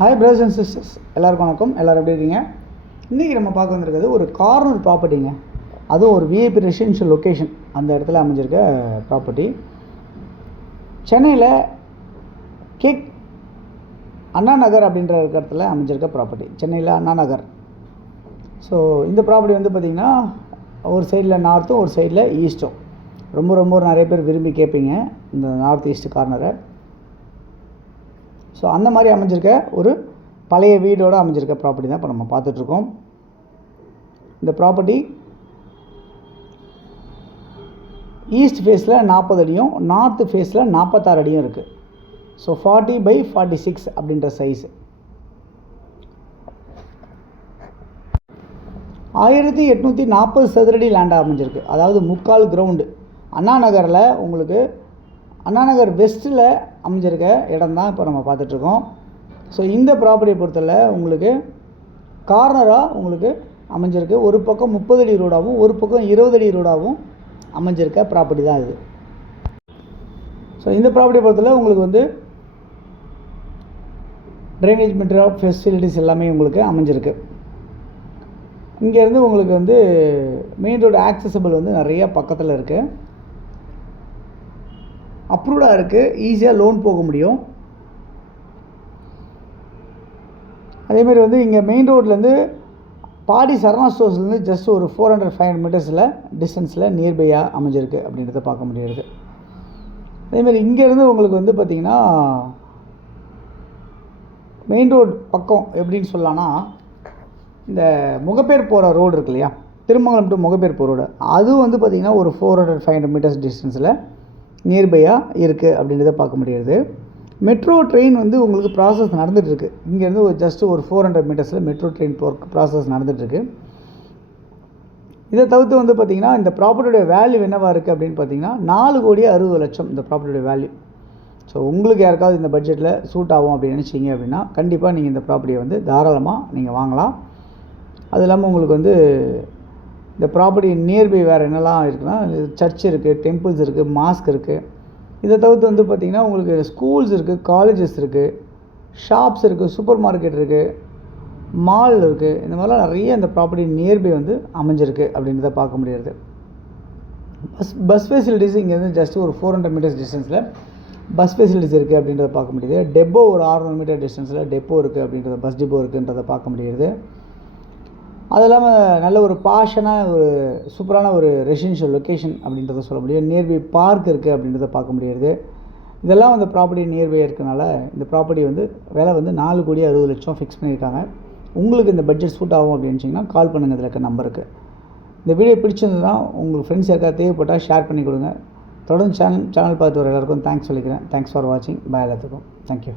Hi brothers and sisters, எல்லாருக்கும் வணக்கம். எல்லோரும் எப்படி இருக்கீங்க? இன்றைக்கி நம்ம பார்க்க வந்திருக்கிறது ஒரு கார்னர் ப்ராப்பர்ட்டிங்க. அதுவும் ஒரு விஐபி ரெசிடென்ஷியல் லொக்கேஷன் அந்த இடத்துல அமைஞ்சிருக்க ப்ராப்பர்ட்டி. சென்னையில் கேக் அண்ணா நகர் அப்படின்ற இடத்துல அமைஞ்சிருக்க ப்ராப்பர்ட்டி. சென்னையில் அண்ணா நகர். ஸோ இந்த ப்ராப்பர்ட்டி வந்து பார்த்திங்கன்னா ஒரு சைடில் நார்த்தும் ஒரு சைடில் ஈஸ்ட்டும். ரொம்ப நிறைய பேர் விரும்பி கேட்பீங்க இந்த நார்த் ஈஸ்ட் கார்னரை. ஸோ அந்த மாதிரி அமைஞ்சிருக்க ஒரு பழைய வீடோடு அமைஞ்சிருக்க ப்ராப்பர்ட்டி தான் இப்போ நம்ம பார்த்துட்ருக்கோம். இந்த ப்ராப்பர்ட்டி ஈஸ்ட் ஃபேஸில் 40 அடியும் நார்த் ஃபேஸில் 46 அடியும் இருக்குது. ஸோ 40/46 அப்படின்ற சைஸு. 1840 சதுரடி லேண்டாக அமைஞ்சிருக்கு. அதாவது முக்கால் கிரவுண்டு. அண்ணா நகரில் உங்களுக்கு அண்ணா நகர் வெஸ்ட்டில் அமைஞ்சிருக்க இடம் தான் இப்போ நம்ம பார்த்துட்ருக்கோம். ஸோ இந்த ப்ராப்பர்ட்டியை பொறுத்தவரை உங்களுக்கு கார்னராக உங்களுக்கு அமைஞ்சிருக்கு. ஒரு பக்கம் 30 அடி ரோடாகவும் ஒரு பக்கம் 20 அடி ரோடாகவும் அமைஞ்சிருக்க ப்ராப்பர்ட்டி தான் இது. ஸோ இந்த ப்ராப்பர்ட்டியை பொறுத்தவரை உங்களுக்கு வந்து ட்ரைனேஜ் மெட்டீரியல் ஃபெசிலிட்டிஸ் எல்லாமே உங்களுக்கு அமைஞ்சிருக்கு. இங்கேருந்து உங்களுக்கு வந்து மெயின் ரோடு ஆக்சசபிள் வந்து நிறையா பக்கத்தில் இருக்குது. அப்ரூவ்டாக இருக்குது. ஈஸியாக லோன் போக முடியும். அதேமாதிரி வந்து இங்கே மெயின் ரோட்லேருந்து பாடி சரணா ஸ்டோர்ஸ்லேருந்து ஜஸ்ட் ஒரு 400-500 மீட்டர்ஸில் டிஸ்டன்ஸில் நியர்பையாக அமைஞ்சிருக்கு அப்படின்றத பார்க்க முடியாது. அதேமாதிரி இங்கேருந்து உங்களுக்கு வந்து பார்த்திங்கன்னா மெயின் ரோடு பக்கம் எப்படின்னு சொல்லலாம்னா இந்த முகப்பேர் போகிற ரோடு இருக்கு இல்லையா, திருமங்கலம் டு முகப்பேர் போகிற ரோடு, அதுவும் வந்து பார்த்திங்கன்னா ஒரு 400-500 மீட்டர்ஸ் டிஸ்டன்ஸில் நியர்பையாக இருக்குது அப்படின்றத பார்க்க முடியாது. மெட்ரோ ட்ரெயின் வந்து உங்களுக்கு ப்ராசஸ் நடந்துகிட்ருக்கு. இங்கேருந்து ஒரு ஜஸ்ட்டு ஒரு 400 மீட்டர்ஸில் மெட்ரோ ட்ரெயின் போகிற ப்ராசஸ் நடந்துகிட்ருக்கு. இதை தவிர்த்து வந்து பார்த்திங்கன்னா இந்த ப்ராப்பர்ட்டியோட வேல்யூ என்னவாக இருக்குது அப்படின்னு பார்த்தீங்கன்னா 4,60,00,000 இந்த ப்ராப்பர்ட்டியோட வேல்யூ. ஸோ உங்களுக்கு யாருக்காவது இந்த பட்ஜெட்டில் சூட் ஆகும் அப்படின்னு நினச்சிங்க அப்படின்னா கண்டிப்பாக நீங்கள் இந்த ப்ராப்பர்ட்டியை வந்து தாராளமாக நீங்கள் வாங்கலாம். அது இல்லாமல் உங்களுக்கு வந்து இந்த ப்ராப்பர்ட்டி நியர்பை வேறு என்னெல்லாம் இருக்குன்னா சர்ச் இருக்குது, டெம்பிள்ஸ் இருக்குது, மாஸ்க் இருக்குது. இதை தவிர்த்து வந்து பார்த்திங்கன்னா உங்களுக்கு ஸ்கூல்ஸ் இருக்குது, காலேஜஸ் இருக்குது, ஷாப்ஸ் இருக்குது, சூப்பர் மார்க்கெட் இருக்குது, மால் இருக்குது. இந்த மாதிரிலாம் நிறைய இந்த ப்ராப்பர்ட்டி நியர்பை வந்து அமைஞ்சிருக்கு அப்படின்றத பார்க்க முடியாது. பஸ் ஃபெசிலிட்டிஸ் இங்கேருந்து ஜஸ்ட் ஒரு 400 மீட்டர்ஸ் டிஸ்டன்ஸில் பஸ் ஃபெசிலிட்டிஸ் இருக்குது அப்படின்றத பார்க்க முடியுது. டெப்போ ஒரு 600 மீட்டர் டிஸ்டன்ஸில் டெப்போ இருக்குது அப்படின்றத, பஸ் டெப்போ இருக்குன்றதை பார்க்க முடியுது. அது இல்லாமல் நல்ல ஒரு பாஷனாக ஒரு சூப்பரான ஒரு ரெசிடென்ஷியல் லொக்கேஷன் அப்படின்றத சொல்ல முடியும். நியர்பை பார்க் இருக்குது அப்படின்றத பார்க்க முடியாது. இதெல்லாம் அந்த ப்ராப்பர்ட்டி நியர்பை இருக்கனால இந்த ப்ராப்பர்ட்டி வந்து விலை வந்து 4,60,00,000 ஃபிக்ஸ் பண்ணியிருக்காங்க. உங்களுக்கு இந்த பட்ஜெட் சூட் ஆகும் அப்படின்னு நினச்சிங்கன்னா கால் பண்ணுங்கள் இதில் இருக்க நம்பருக்கு. இந்த வீடியோ பிடிச்சிருந்ததுன்னா உங்களுக்கு ஃப்ரெண்ட்ஸ் யாருக்காவது தேவைப்பட்டால் ஷேர் பண்ணி கொடுங்க. தொடர்ந்து சேனல் பார்த்து வர எல்லாருக்கும் தேங்க்ஸ் சொல்லிக்கிறேன். தேங்க்ஸ் ஃபார் வாட்சிங். பாய் எல்லாத்துக்கும். தேங்க்யூ.